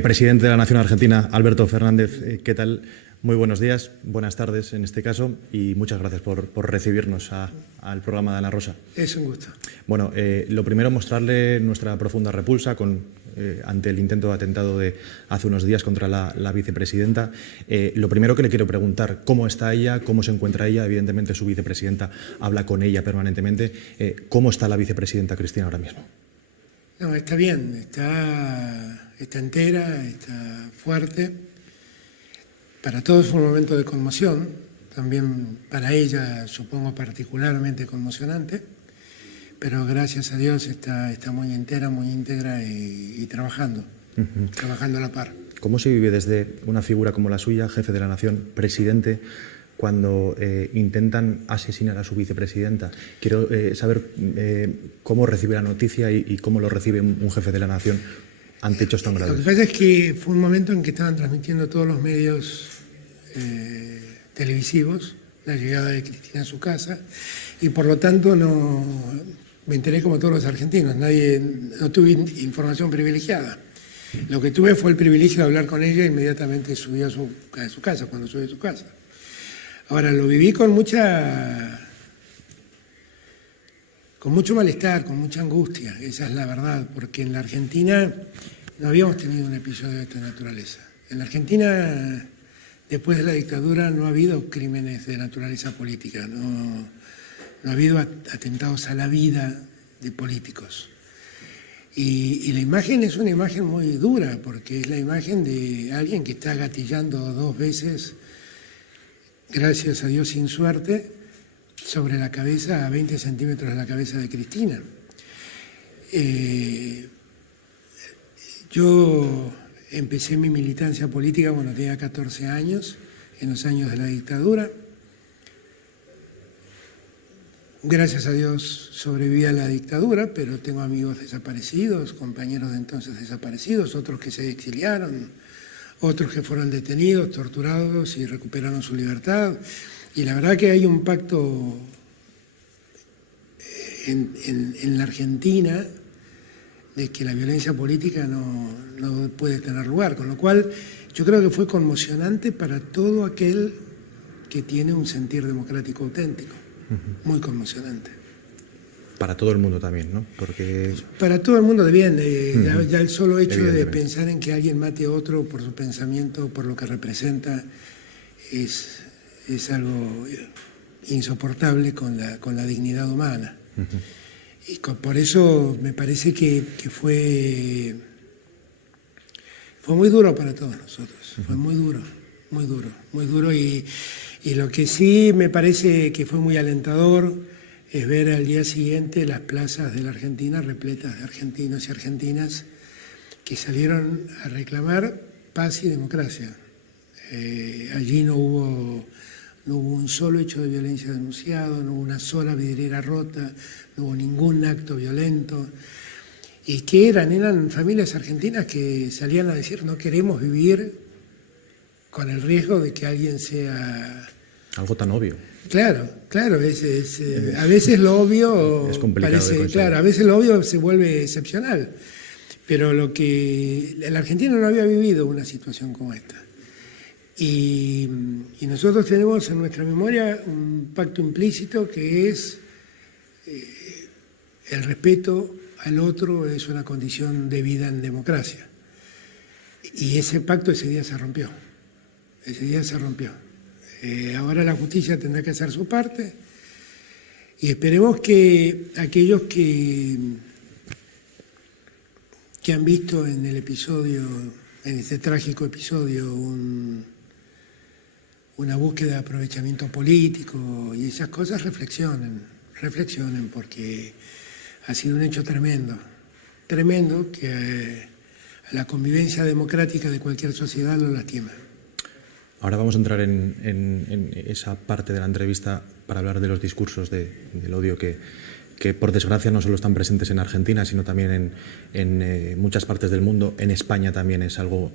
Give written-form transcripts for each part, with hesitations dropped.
Presidente de la Nación Argentina, Alberto Fernández, ¿qué tal? Muy buenos días, buenas tardes en este caso, y muchas gracias por recibirnos al programa de Ana Rosa. Es un gusto. Bueno, lo primero, mostrarle nuestra profunda repulsa ante el intento de atentado de hace unos días contra la vicepresidenta. Lo primero que le quiero preguntar, ¿cómo está ella? ¿Cómo se encuentra ella? Evidentemente su vicepresidenta habla con ella permanentemente. ¿Cómo está la vicepresidenta Cristina ahora mismo? No, está bien, está entera, está fuerte. Para todos fue un momento de conmoción, también para ella supongo particularmente conmocionante, pero gracias a Dios está muy entera, muy íntegra y trabajando, trabajando a la par. ¿Cómo se vive desde una figura como la suya, jefe de la nación, presidente, cuando intentan asesinar a su vicepresidenta? Quiero saber cómo recibe la noticia y cómo lo recibe un jefe de la nación ante hechos tan graves. Lo que pasa es que fue un momento en que estaban transmitiendo todos los medios televisivos la llegada de Cristina a su casa y por lo tanto me enteré como todos los argentinos, no tuve información privilegiada. Lo que tuve fue el privilegio de hablar con ella e inmediatamente subí a su casa, cuando subí a su casa. Ahora, lo viví con mucho malestar, con mucha angustia, esa es la verdad, porque en la Argentina no habíamos tenido un episodio de esta naturaleza. En la Argentina, después de la dictadura, no ha habido crímenes de naturaleza política, no ha habido atentados a la vida de políticos. Y la imagen es una imagen muy dura, porque es la imagen de alguien que está gatillando 2 veces, gracias a Dios sin suerte, sobre la cabeza, a 20 centímetros de la cabeza de Cristina. Yo empecé mi militancia política cuando tenía 14 años, en los años de la dictadura. Gracias a Dios sobreviví a la dictadura, pero tengo amigos desaparecidos, compañeros de entonces desaparecidos, otros que se exiliaron, otros que fueron detenidos, torturados y recuperaron su libertad. Y la verdad que hay un pacto en la Argentina de que la violencia política no puede tener lugar, con lo cual yo creo que fue conmocionante para todo aquel que tiene un sentir democrático auténtico, muy conmocionante. Para todo el mundo también, ¿no? Porque... Para todo el mundo de bien, ya el solo hecho de pensar en que alguien mate a otro por su pensamiento, por lo que representa, es algo insoportable con la dignidad humana. Y por eso me parece que fue muy duro para todos nosotros, fue muy duro. Y lo que sí me parece que fue muy alentador es ver al día siguiente las plazas de la Argentina repletas de argentinos y argentinas que salieron a reclamar paz y democracia. Allí no hubo un solo hecho de violencia denunciado, no hubo una sola vidriera rota, no hubo ningún acto violento. ¿Y qué eran? Eran familias argentinas que salían a decir no queremos vivir con el riesgo de que alguien sea... Algo tan obvio. Claro, a veces lo obvio es complicado parece, claro, a veces lo obvio se vuelve excepcional, pero la Argentina no había vivido una situación como esta. Y nosotros tenemos en nuestra memoria un pacto implícito que es el respeto al otro es una condición de vida en democracia. Y ese pacto ese día se rompió. Ahora la justicia tendrá que hacer su parte y esperemos que aquellos que han visto en el episodio, en este trágico episodio, una búsqueda de aprovechamiento político y esas cosas reflexionen porque ha sido un hecho tremendo que a la convivencia democrática de cualquier sociedad lo lastima. Ahora vamos a entrar en esa parte de la entrevista para hablar de los discursos del odio que por desgracia no solo están presentes en Argentina, sino también en muchas partes del mundo. En España también es algo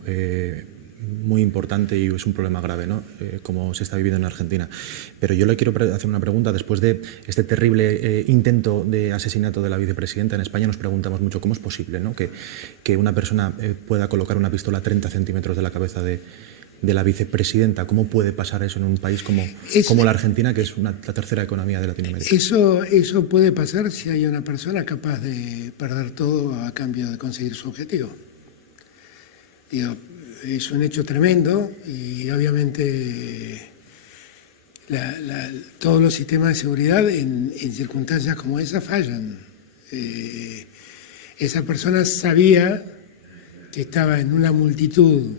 muy importante y es un problema grave, ¿no? Como se está viviendo en Argentina. Pero yo le quiero hacer una pregunta. Después de este terrible intento de asesinato de la vicepresidenta en España, nos preguntamos mucho cómo es posible, ¿no? que una persona pueda colocar una pistola a 30 centímetros de la cabeza de la vicepresidenta. ¿Cómo puede pasar eso en un país como la Argentina, que es la tercera economía de Latinoamérica? Eso puede pasar si hay una persona capaz de perder todo a cambio de conseguir su objetivo. Digo, es un hecho tremendo y obviamente todos los sistemas de seguridad en circunstancias como esa fallan. Esa persona sabía que estaba en una multitud,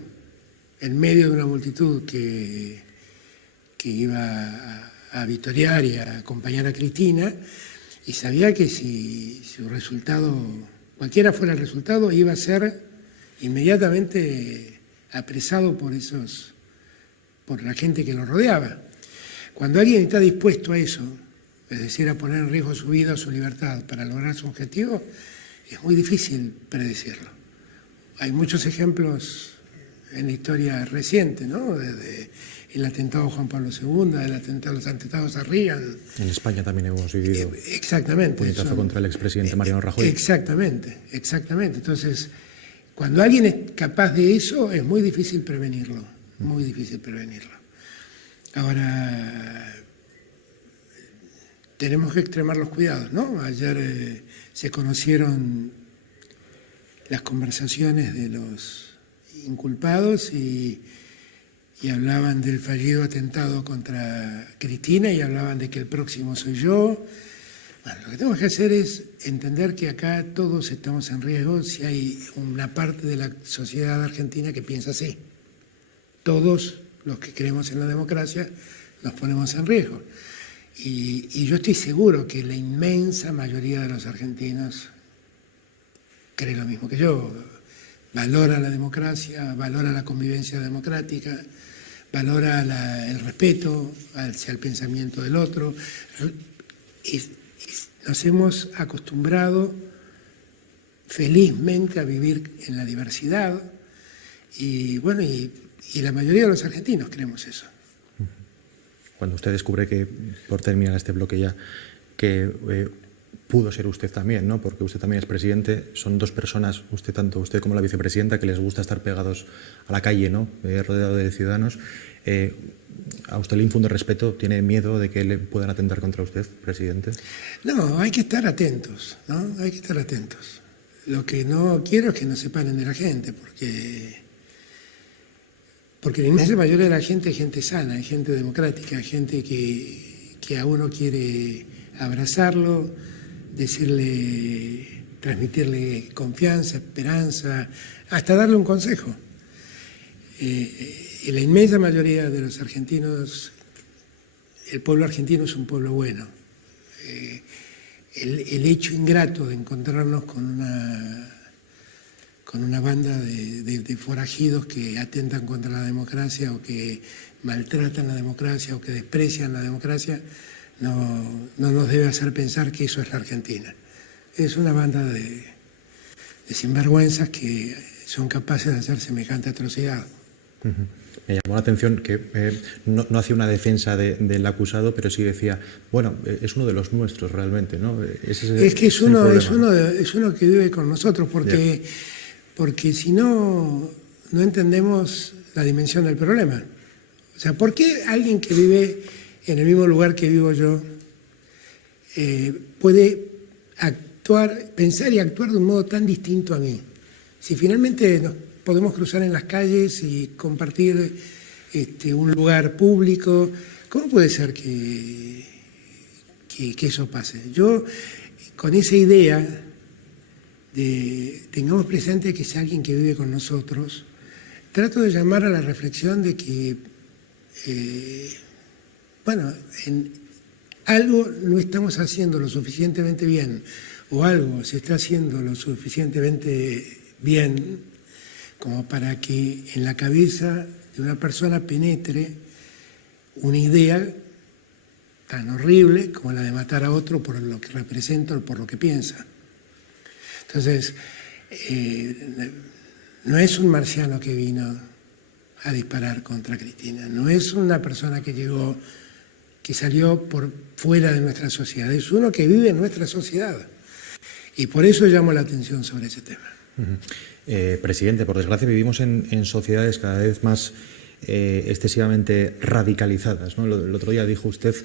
en medio de una multitud que iba a victoriar y a acompañar a Cristina, y sabía que si su resultado, cualquiera fuera el resultado, iba a ser inmediatamente apresado por la gente que lo rodeaba. Cuando alguien está dispuesto a eso, es decir, a poner en riesgo su vida o su libertad para lograr su objetivo, es muy difícil predecirlo. Hay muchos ejemplos en la historia reciente, ¿no? Desde el atentado a Juan Pablo II, los atentados a Reagan. En España también hemos vivido exactamente, puñetazo contra el expresidente Mariano Rajoy. Exactamente. Entonces, cuando alguien es capaz de eso, es muy difícil prevenirlo, muy difícil prevenirlo. Ahora, tenemos que extremar los cuidados, ¿no? Ayer se conocieron las conversaciones de los inculpados y hablaban del fallido atentado contra Cristina y hablaban de que el próximo soy yo. Bueno, lo que tenemos que hacer es entender que acá todos estamos en riesgo si hay una parte de la sociedad argentina que piensa así. Todos los que creemos en la democracia nos ponemos en riesgo. Y yo estoy seguro que la inmensa mayoría de los argentinos cree lo mismo que yo. Valora la democracia, valora la convivencia democrática, valora el respeto hacia el pensamiento del otro. Nos hemos acostumbrado felizmente a vivir en la diversidad y bueno, y la mayoría de los argentinos creemos eso. Cuando usted descubre que, por terminar este bloque ya, que pudo ser usted también, ¿no? Porque usted también es presidente, son dos personas, tanto usted como la vicepresidenta, que les gusta estar pegados a la calle, ¿no? Rodeado de ciudadanos. ¿A usted le infunde respeto? ¿Tiene miedo de que le puedan atentar contra usted, presidente? No, hay que estar atentos, ¿no? Hay que estar atentos. Lo que no quiero es que nos separen de la gente, porque la inmensa mayoría de la gente es gente sana, es gente democrática, gente que a uno quiere abrazarlo, transmitirle confianza, esperanza, hasta darle un consejo. Y la inmensa mayoría de los argentinos, el pueblo argentino es un pueblo bueno. El hecho ingrato de encontrarnos con una banda de forajidos que atentan contra la democracia o que maltratan la democracia o que desprecian la democracia no nos debe hacer pensar que eso es la Argentina. Es una banda de sinvergüenzas que son capaces de hacer semejante atrocidad. Me llamó la atención que no hacía una defensa del acusado, pero sí decía, bueno, es uno de los nuestros realmente, ¿no? Es que es uno que vive con nosotros, porque si no entendemos la dimensión del problema. O sea, ¿por qué alguien que vive en el mismo lugar que vivo yo puede pensar y actuar de un modo tan distinto a mí? Si finalmente nos podemos cruzar en las calles y compartir un lugar público, ¿cómo puede ser que eso pase? Yo, con esa idea tengamos presente que es alguien que vive con nosotros, trato de llamar a la reflexión de que, en algo no estamos haciendo lo suficientemente bien o algo se está haciendo lo suficientemente bien como para que en la cabeza de una persona penetre una idea tan horrible como la de matar a otro por lo que representa o por lo que piensa. Entonces, no es un marciano que vino a disparar contra Cristina. No es una persona que llegó, que salió por fuera de nuestra sociedad, es uno que vive en nuestra sociedad. Y por eso llamo la atención sobre ese tema. Presidente, por desgracia vivimos en sociedades cada vez más excesivamente radicalizadas, ¿no? El otro día dijo usted,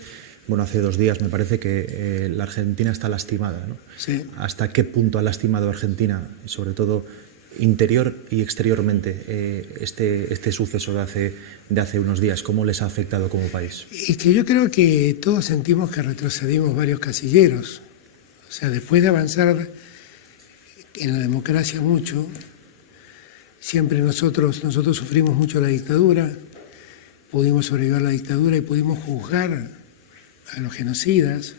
bueno, hace 2 días me parece que la Argentina está lastimada, ¿no? Sí. ¿Hasta qué punto ha lastimado a Argentina, sobre todo interior y exteriormente, este suceso de hace unos días? ¿Cómo les ha afectado como país? Es que yo creo que todos sentimos que retrocedimos varios casilleros. O sea, después de avanzar en la democracia mucho, siempre nosotros sufrimos mucho la dictadura, pudimos sobrevivir a la dictadura y pudimos juzgar a los genocidas,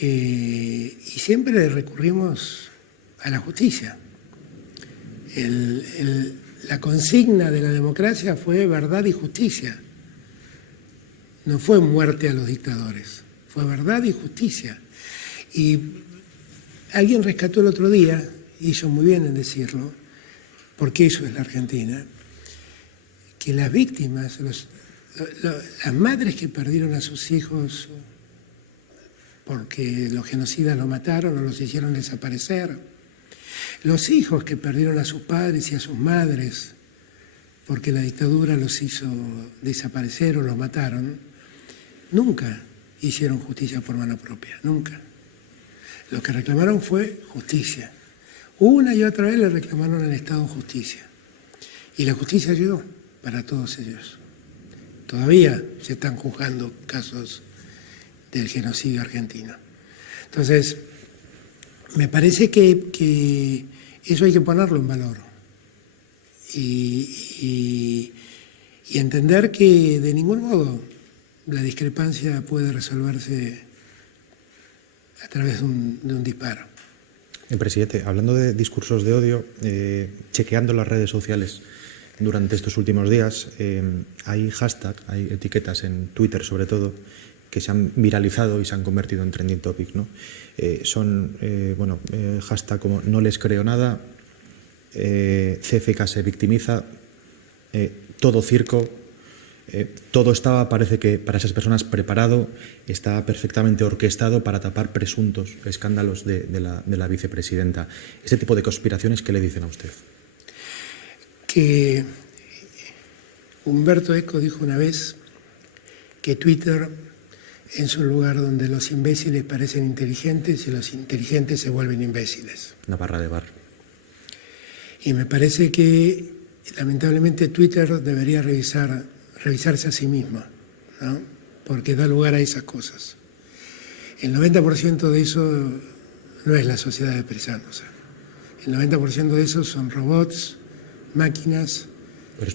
y siempre recurrimos a la justicia. La consigna de la democracia fue verdad y justicia. No fue muerte a los dictadores, fue verdad y justicia. Y alguien rescató el otro día, hizo muy bien en decirlo, porque eso es la Argentina, que las víctimas, las madres que perdieron a sus hijos porque los genocidas los mataron o los hicieron desaparecer, los hijos que perdieron a sus padres y a sus madres porque la dictadura los hizo desaparecer o los mataron, nunca hicieron justicia por mano propia, nunca. Lo que reclamaron fue justicia. Una y otra vez le reclamaron al Estado justicia. Y la justicia llegó para todos ellos. Todavía se están juzgando casos del genocidio argentino. Entonces, me parece que eso hay que ponerlo en valor. Y entender que de ningún modo la discrepancia puede resolverse a través de un disparo. Presidente, hablando de discursos de odio, chequeando las redes sociales durante estos últimos días, hay hashtags, hay etiquetas en Twitter sobre todo, que se han viralizado y se han convertido en trending topic, ¿no? Son hashtag como no les creo nada, CFK se victimiza, todo circo, todo estaba, parece que para esas personas, preparado, estaba perfectamente orquestado para tapar presuntos escándalos de la vicepresidenta. Este tipo de conspiraciones, ¿qué le dicen a usted? Que Humberto Eco dijo una vez que Twitter es un lugar donde los imbéciles parecen inteligentes y los inteligentes se vuelven imbéciles. Una barra de bar. Y me parece que, lamentablemente, Twitter debería revisarse a sí mismo, ¿no? Porque da lugar a esas cosas. El 90% de eso no es la sociedad expresándose. El 90% de eso son robots, máquinas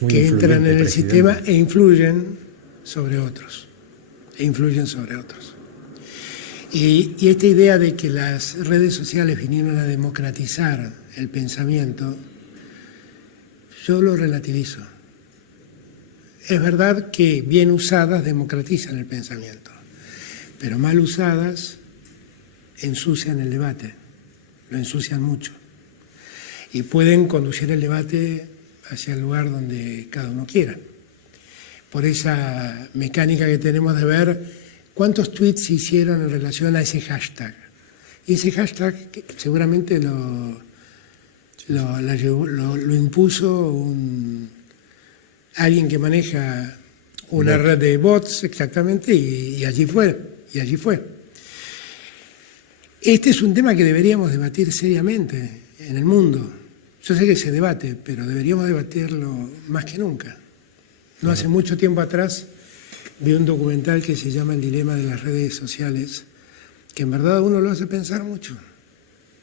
que entran en el sistema e influyen sobre otros. Y esta idea de que las redes sociales vinieron a democratizar el pensamiento, yo lo relativizo. Es verdad que bien usadas democratizan el pensamiento, pero mal usadas ensucian el debate, lo ensucian mucho. Y pueden conducir el debate hacia el lugar donde cada uno quiera. Por esa mecánica que tenemos de ver cuántos tweets se hicieron en relación a ese hashtag. Y ese hashtag seguramente lo impuso alguien que maneja una red de bots, exactamente, y allí fue. Este es un tema que deberíamos debatir seriamente en el mundo. Yo sé que se debate, pero deberíamos debatirlo más que nunca. No hace mucho tiempo atrás vi un documental que se llama El dilema de las redes sociales, que en verdad a uno lo hace pensar mucho,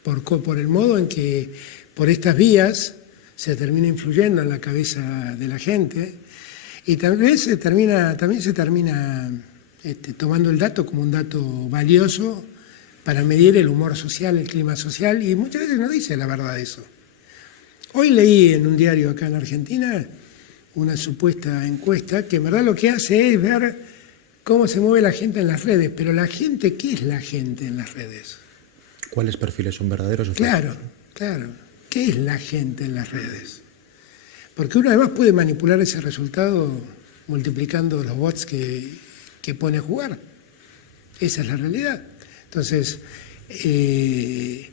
por el modo en que por estas vías se termina influyendo en la cabeza de la gente y también se termina tomando el dato como un dato valioso para medir el humor social, el clima social, y muchas veces no dice la verdad de eso. Hoy leí en un diario acá en Argentina una supuesta encuesta que en verdad lo que hace es ver cómo se mueve la gente en las redes, pero la gente, ¿qué es la gente en las redes? ¿Cuáles perfiles son verdaderos o falsos? Claro. ¿Qué es la gente en las redes? Porque uno además puede manipular ese resultado multiplicando los bots que pone a jugar. Esa es la realidad. Entonces, ese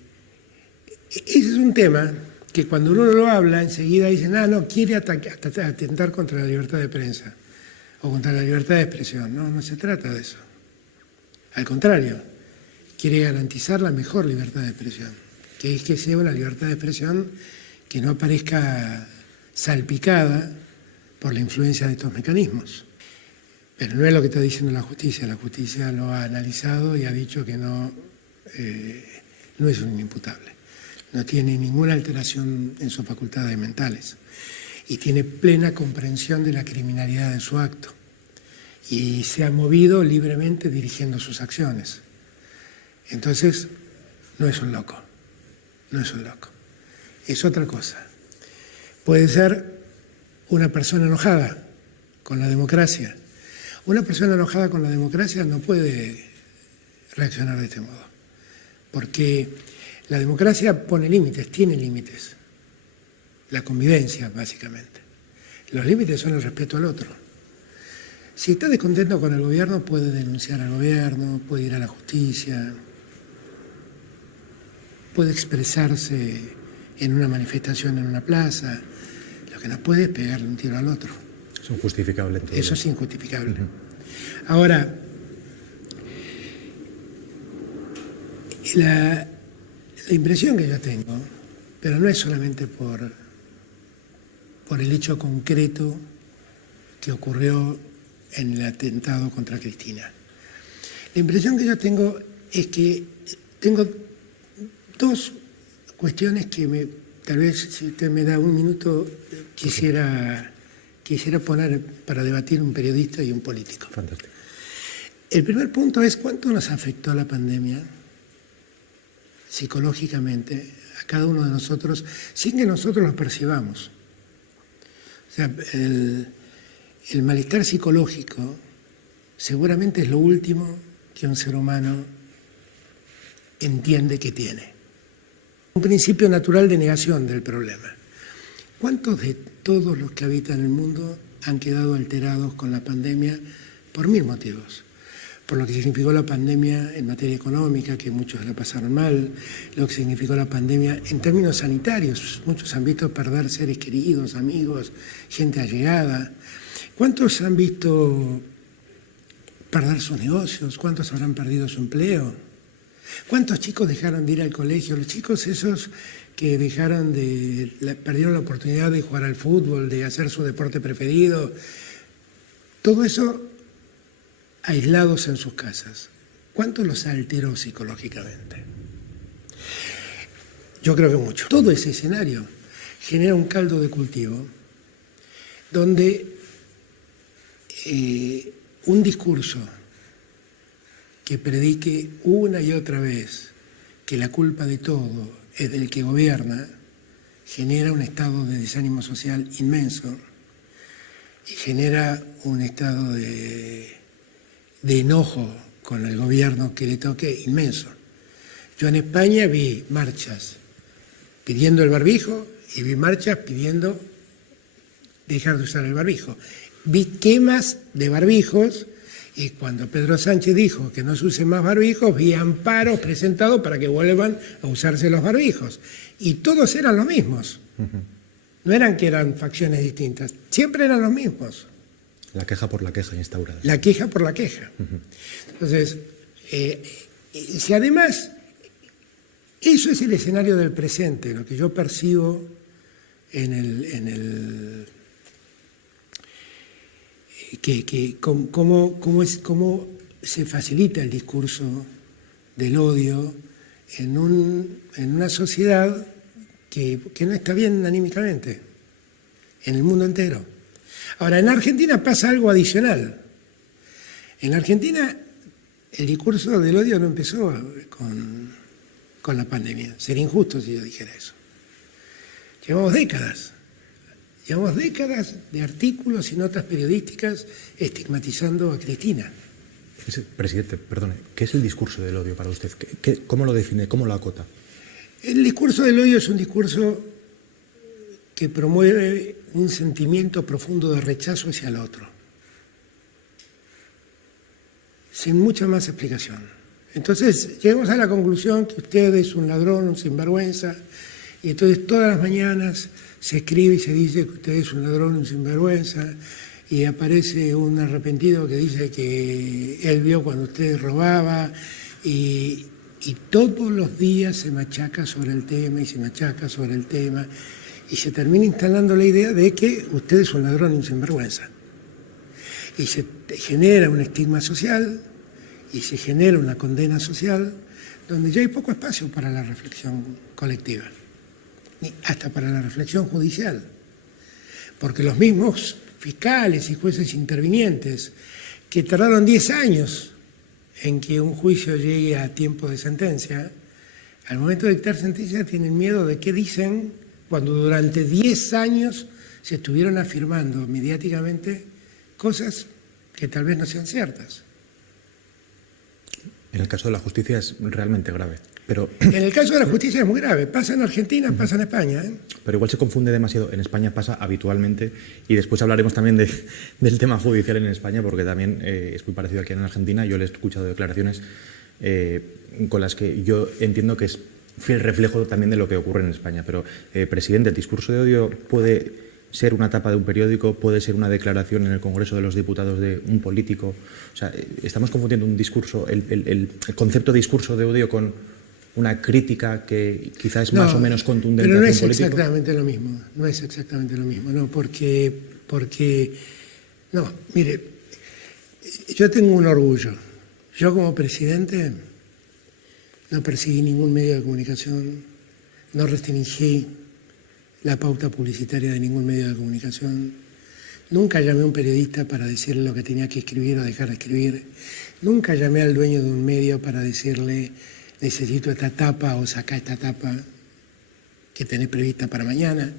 es un tema que cuando uno lo habla, enseguida dicen, no, quiere atentar contra la libertad de prensa o contra la libertad de expresión. No, no se trata de eso. Al contrario, quiere garantizar la mejor libertad de expresión, que es que sea una libertad de expresión que no aparezca salpicada por la influencia de estos mecanismos. Pero no es lo que está diciendo la justicia lo ha analizado y ha dicho que no es un inimputable, no tiene ninguna alteración en sus facultades mentales y tiene plena comprensión de la criminalidad de su acto y se ha movido libremente dirigiendo sus acciones. Entonces, no es un loco, es otra cosa. Puede ser una persona enojada con la democracia. Una persona enojada con la democracia no puede reaccionar de este modo, porque la democracia pone límites, tiene límites. La convivencia, básicamente. Los límites son el respeto al otro. Si está descontento con el gobierno, puede denunciar al gobierno, puede ir a la justicia, puede expresarse en una manifestación en una plaza. Lo que no puede es pegarle un tiro al otro. Es injustificable. Eso es injustificable. Ahora, la impresión que yo tengo, pero no es solamente por el hecho concreto que ocurrió en el atentado contra Cristina. La impresión que yo tengo es que tengo dos cuestiones que tal vez, si usted me da un minuto, quisiera poner para debatir un periodista y un político. Fantástico. El primer punto es cuánto nos afectó la pandemia psicológicamente a cada uno de nosotros sin que nosotros lo percibamos. O sea, el malestar psicológico seguramente es lo último que un ser humano entiende que tiene. Un principio natural de negación del problema. ¿Cuántos de todos los que habitan el mundo han quedado alterados con la pandemia por mil motivos? Por lo que significó la pandemia en materia económica, que muchos la pasaron mal, lo que significó la pandemia en términos sanitarios. Muchos han visto perder seres queridos, amigos, gente allegada. ¿Cuántos han visto perder sus negocios? ¿Cuántos habrán perdido su empleo? ¿Cuántos chicos dejaron de ir al colegio? Los chicos esos que perdieron la oportunidad de jugar al fútbol, de hacer su deporte preferido. Todo eso aislados en sus casas. ¿Cuánto los alteró psicológicamente? Yo creo que mucho. Todo ese escenario genera un caldo de cultivo donde un discurso que predique una y otra vez que la culpa de todo es del que gobierna, genera un estado de desánimo social inmenso y genera un estado de enojo con el gobierno que le toque inmenso. Yo en España vi marchas pidiendo el barbijo y vi marchas pidiendo dejar de usar el barbijo. Vi quemas de barbijos y cuando Pedro Sánchez dijo que no se usen más barbijos, vi amparos presentados para que vuelvan a usarse los barbijos. Y todos eran los mismos. No eran que eran facciones distintas, siempre eran los mismos. La queja por la queja instaurada. La queja por la queja. Entonces, si además eso es el escenario del presente, lo que yo percibo cómo se facilita el discurso del odio en una sociedad que no está bien anímicamente, en el mundo entero. Ahora, en Argentina pasa algo adicional. En Argentina el discurso del odio no empezó con la pandemia. Sería injusto si yo dijera eso. Llevamos décadas de artículos y notas periodísticas estigmatizando a Cristina. Presidente, perdone, ¿qué es el discurso del odio para usted? ¿Cómo lo define? ¿Cómo lo acota? El discurso del odio es un discurso que promueve un sentimiento profundo de rechazo hacia el otro, sin mucha más explicación. Entonces llegamos a la conclusión que usted es un ladrón, un sinvergüenza, y entonces todas las mañanas se escribe y se dice que usted es un ladrón, un sinvergüenza, y aparece un arrepentido que dice que él vio cuando usted robaba, y todos los días se machaca sobre el tema y se machaca sobre el tema, y se termina instalando la idea de que usted es un ladrón y un sinvergüenza. Y se genera un estigma social y se genera una condena social donde ya hay poco espacio para la reflexión colectiva, ni hasta para la reflexión judicial, porque los mismos fiscales y jueces intervinientes que tardaron 10 años en que un juicio llegue a tiempo de sentencia, al momento de dictar sentencia tienen miedo de qué dicen cuando durante 10 años se estuvieron afirmando mediáticamente cosas que tal vez no sean ciertas. En el caso de la justicia es realmente grave. Pero en el caso de la justicia es muy grave. Pasa en Argentina, pasa en España, ¿eh? Pero igual se confunde demasiado. En España pasa habitualmente, y después hablaremos también del tema judicial en España, porque también es muy parecido aquí en Argentina. Yo le he escuchado declaraciones con las que yo entiendo que es fiel reflejo también de lo que ocurre en España. Pero, presidente, el discurso de odio puede ser una tapa de un periódico, puede ser una declaración en el Congreso de los Diputados de un político. O sea, estamos confundiendo un discurso, el concepto de discurso de odio con una crítica que quizás es más o menos contundente. Pero no hacia es un político. exactamente lo mismo, no es exactamente lo mismo, no, porque no, mire, yo tengo un orgullo. Yo como presidente no perseguí ningún medio de comunicación, no restringí la pauta publicitaria de ningún medio de comunicación, nunca llamé a un periodista para decirle lo que tenía que escribir o dejar de escribir, nunca llamé al dueño de un medio para decirle necesito esta tapa o saca esta tapa que tenés prevista para mañana.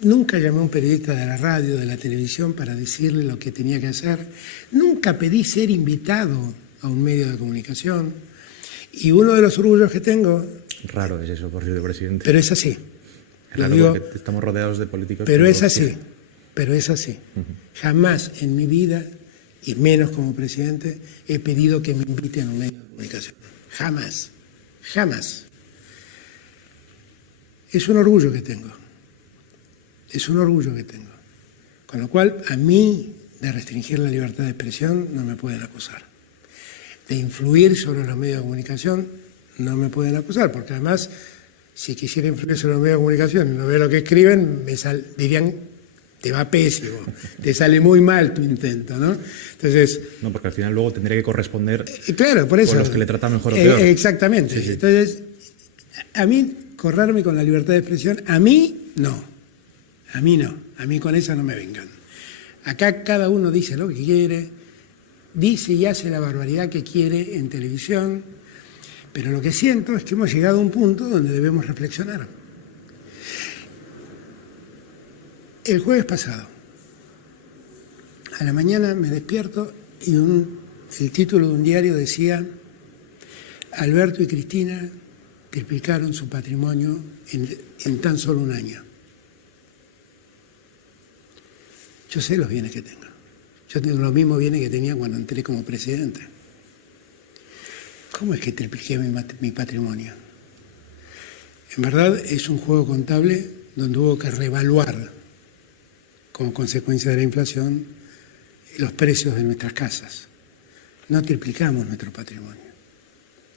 Nunca llamé a un periodista de la radio, de la televisión, para decirle lo que tenía que hacer. Nunca pedí ser invitado a un medio de comunicación. Y uno de los orgullos que tengo... Raro es eso, por cierto, presidente. Pero es así. Es raro porque estamos rodeados de políticos. Pero es así, pero es así. Jamás en mi vida, y menos como presidente, he pedido que me inviten a un medio de comunicación. Jamás, jamás. Es un orgullo que tengo. Es un orgullo que tengo. Con lo cual, a mí, de restringir la libertad de expresión, no me pueden acusar. De influir sobre los medios de comunicación, no me pueden acusar, porque además, si quisiera influir sobre los medios de comunicación y no veo lo que escriben, dirían, te va pésimo, te sale muy mal tu intento, ¿no? Entonces... No, porque al final luego tendría que corresponder claro, por eso, con los que le tratan mejor o peor. Exactamente. Sí. Entonces, a mí, correrme con la libertad de expresión, a mí no. A mí no. A mí con esa no me vengan. Acá cada uno dice lo que quiere, dice y hace la barbaridad que quiere en televisión, pero lo que siento es que hemos llegado a un punto donde debemos reflexionar. El jueves pasado, a la mañana me despierto y el título de un diario decía: Alberto y Cristina triplicaron su patrimonio en tan solo un año. Yo sé los bienes que tengo. Yo tengo los mismos bienes que tenía cuando entré como presidente. ¿Cómo es que tripliqué mi patrimonio? En verdad es un juego contable donde hubo que reevaluar, como consecuencia de la inflación, los precios de nuestras casas. No triplicamos nuestro patrimonio,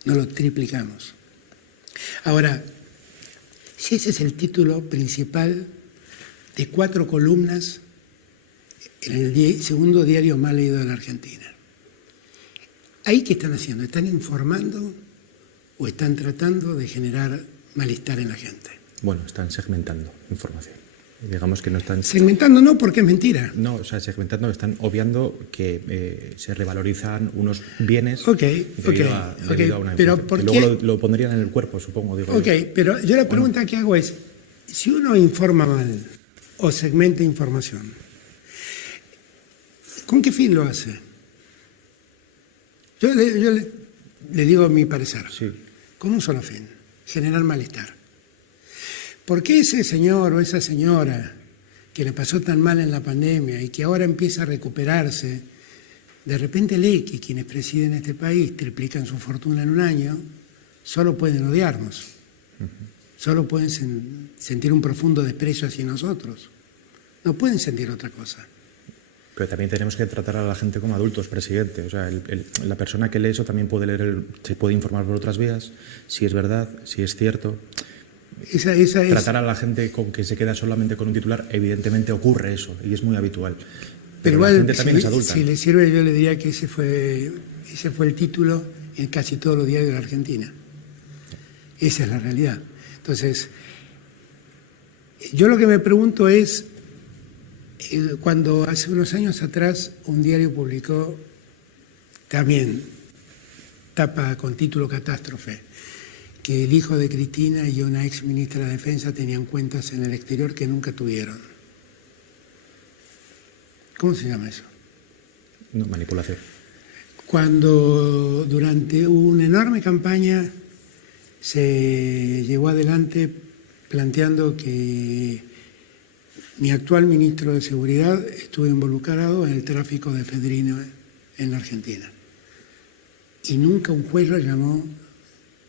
no lo triplicamos. Ahora, si ese es el título principal de 4 columnas en el segundo diario más leído de la Argentina, ¿ahí qué están haciendo? ¿Están informando o están tratando de generar malestar en la gente? Bueno, están segmentando información. Digamos que no están... Segmentando no, porque es mentira. No, o sea, segmentando, están obviando que se revalorizan unos bienes debido a una pero inflación. ¿por que qué? luego lo pondrían en el cuerpo, supongo. Digo yo. Pero yo la pregunta que hago es, si uno informa mal o segmenta información, ¿con qué fin lo hace? Yo le digo mi parecer. Sí. Con un solo fin: generar malestar. ¿Por qué ese señor o esa señora que le pasó tan mal en la pandemia y que ahora empieza a recuperarse, de repente lee que quienes presiden este país triplican su fortuna en un año, solo pueden odiarnos, solo pueden sentir un profundo desprecio hacia nosotros, no pueden sentir otra cosa? Pero también tenemos que tratar a la gente como adultos, presidente. O sea, la persona que lee eso también puede leer, se puede informar por otras vías, si es verdad, si es cierto. Tratar a la gente con que se queda solamente con un titular, evidentemente ocurre eso, y es muy habitual. Pero igual, la gente también es adulta. Si le sirve, yo le diría que ese fue el título en casi todos los diarios de la Argentina. Esa es la realidad. Entonces, yo lo que me pregunto es, cuando hace unos años atrás un diario publicó también, tapa con título catástrofe, que el hijo de Cristina y una ex ministra de Defensa tenían cuentas en el exterior que nunca tuvieron. ¿Cómo se llama eso? No, manipulación. Cuando durante una enorme campaña se llevó adelante planteando que mi actual ministro de Seguridad estuvo involucrado en el tráfico de efedrina en la Argentina. Y nunca un juez lo llamó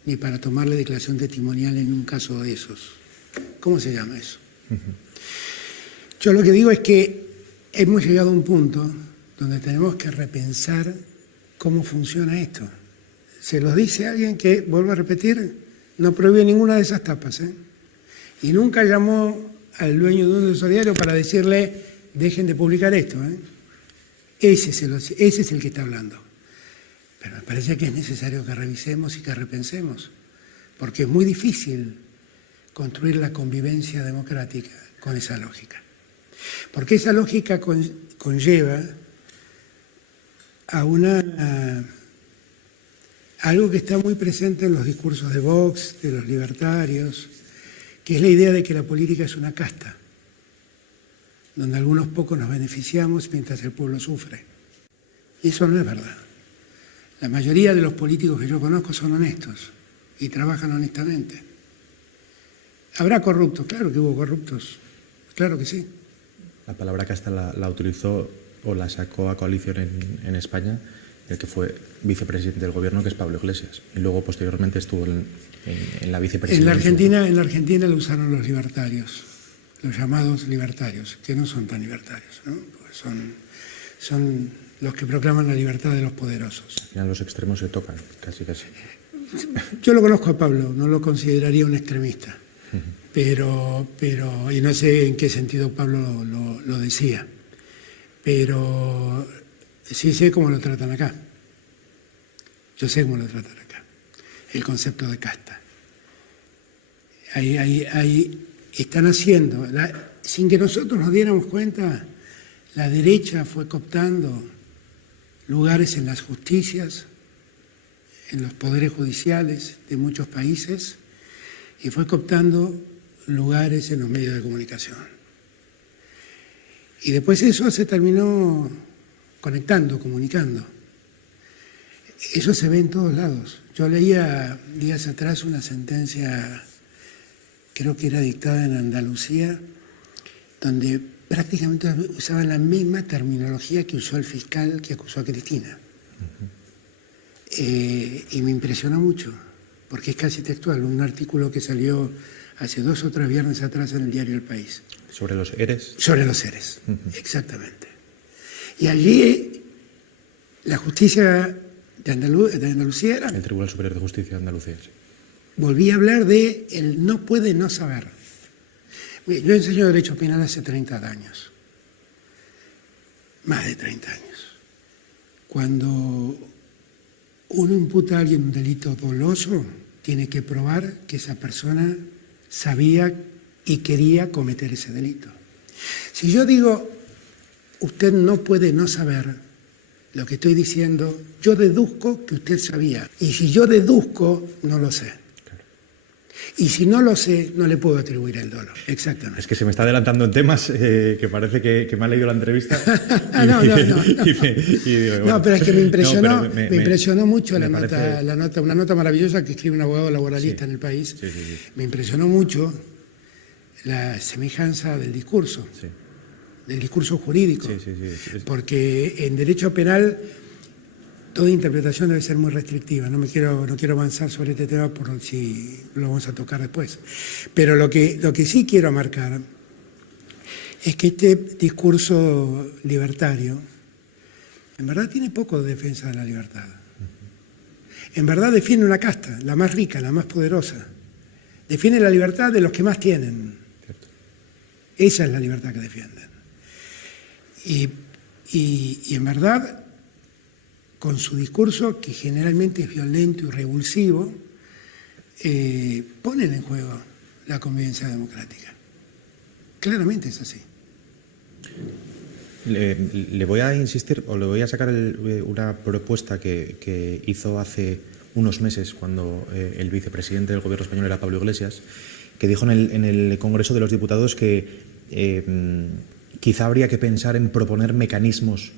ni para tomarle declaración testimonial en un caso de esos. ¿Cómo se llama eso? Yo lo que digo es que hemos llegado a un punto donde tenemos que repensar cómo funciona esto. Se los dice alguien que, vuelvo a repetir, no prohíbe ninguna de esas tapas, y nunca llamó al dueño de un diario para decirle dejen de publicar esto. Ese es el que está hablando. Pero me parece que es necesario que revisemos y que repensemos, porque es muy difícil construir la convivencia democrática con esa lógica. Porque esa lógica conlleva a algo que está muy presente en los discursos de Vox, de los libertarios, que es la idea de que la política es una casta, donde algunos pocos nos beneficiamos mientras el pueblo sufre. Y eso no es verdad. La mayoría de los políticos que yo conozco son honestos y trabajan honestamente. ¿Habrá corruptos? Claro que hubo corruptos, claro que sí. La palabra casta la utilizó o la sacó a coalición en España el que fue vicepresidente del gobierno, que es Pablo Iglesias. Y luego, posteriormente, estuvo en la vicepresidencia. En la Argentina lo usaron los libertarios, los llamados libertarios, que no son tan libertarios, ¿no? Porque son los que proclaman la libertad de los poderosos. Al final los extremos se tocan, casi. Yo lo conozco a Pablo, no lo consideraría un extremista, pero y no sé en qué sentido Pablo lo decía, pero sí sé cómo lo tratan acá. Yo sé cómo lo tratan acá, el concepto de casta. Ahí están haciendo, sin que nosotros nos diéramos cuenta, la derecha fue cooptando lugares en las justicias, en los poderes judiciales de muchos países, y fue cooptando lugares en los medios de comunicación. Y después eso se terminó conectando, comunicando. Eso se ve en todos lados. Yo leía días atrás una sentencia, creo que era dictada en Andalucía, donde prácticamente usaban la misma terminología que usó el fiscal que acusó a Cristina. Y me impresionó mucho, porque es casi textual, un artículo que salió hace 2 o 3 viernes atrás en el diario El País. ¿Sobre los ERES? Sobre los ERES, exactamente. Y allí la justicia de Andalucía era... El Tribunal Superior de Justicia de Andalucía, sí. Volví a hablar de el no puede no saber. Yo enseño Derecho Penal hace 30 años, más de 30 años. Cuando uno imputa a alguien un delito doloso, tiene que probar que esa persona sabía y quería cometer ese delito. Si yo digo, usted no puede no saber, lo que estoy diciendo, yo deduzco que usted sabía. Y si yo deduzco, no lo sé. Y si no lo sé, no le puedo atribuir el dolo. Exactamente. Es que se me está adelantando en temas que parece que me ha leído la entrevista. No, bueno, pero es que me impresionó, no, me impresionó mucho la parece... nota, una nota maravillosa que escribe un abogado laboralista en El País. Sí. Me impresionó mucho la semejanza del discurso jurídico. Sí. Porque en derecho penal toda interpretación debe ser muy restrictiva. No quiero avanzar sobre este tema por si lo vamos a tocar después. Pero lo que sí quiero marcar es que este discurso libertario en verdad tiene poco de defensa de la libertad. En verdad defiende una casta, la más rica, la más poderosa. Defiende la libertad de los que más tienen. Esa es la libertad que defienden. Y en verdad, con su discurso, que generalmente es violento y revulsivo, ponen en juego la convivencia democrática. Claramente es así. Le voy a insistir, o le voy a sacar una propuesta que hizo hace unos meses, cuando el vicepresidente del Gobierno español era Pablo Iglesias, que dijo en el Congreso de los Diputados que quizá habría que pensar en proponer mecanismos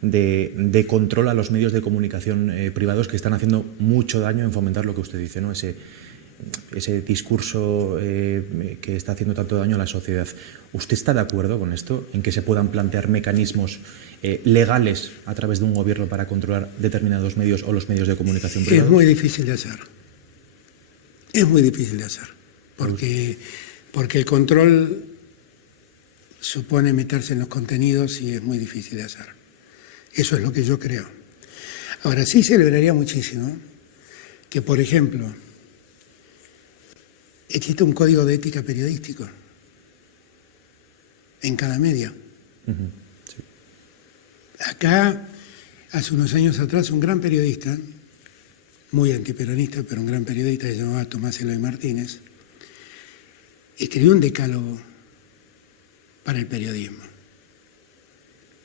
de control a los medios de comunicación privados que están haciendo mucho daño en fomentar lo que usted dice, ¿no? Ese discurso que está haciendo tanto daño a la sociedad. ¿Usted está de acuerdo con esto, en que se puedan plantear mecanismos legales a través de un gobierno para controlar determinados medios o los medios de comunicación privados? Es muy difícil de hacer. Es muy difícil de hacer. Porque el control supone meterse en los contenidos y es muy difícil de hacer. Eso es lo que yo creo. Ahora, sí celebraría muchísimo que, por ejemplo, existe un código de ética periodístico en cada medio. Sí. Acá, hace unos años atrás, un gran periodista, muy antiperonista, pero un gran periodista, que se llamaba Tomás Eloy Martínez, escribió un decálogo para el periodismo.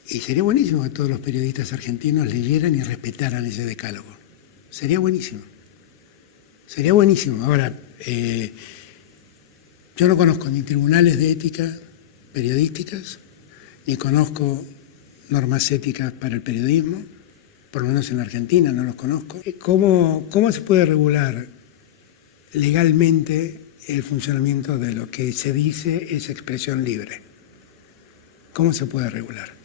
Y sería buenísimo que todos los periodistas argentinos leyeran y respetaran ese decálogo. Sería buenísimo. Sería buenísimo. Ahora, yo no conozco ni tribunales de ética periodísticas, ni conozco normas éticas para el periodismo, por lo menos en la Argentina no los conozco. ¿Cómo se puede regular legalmente el funcionamiento de lo que se dice es expresión libre? ¿Cómo se puede regular?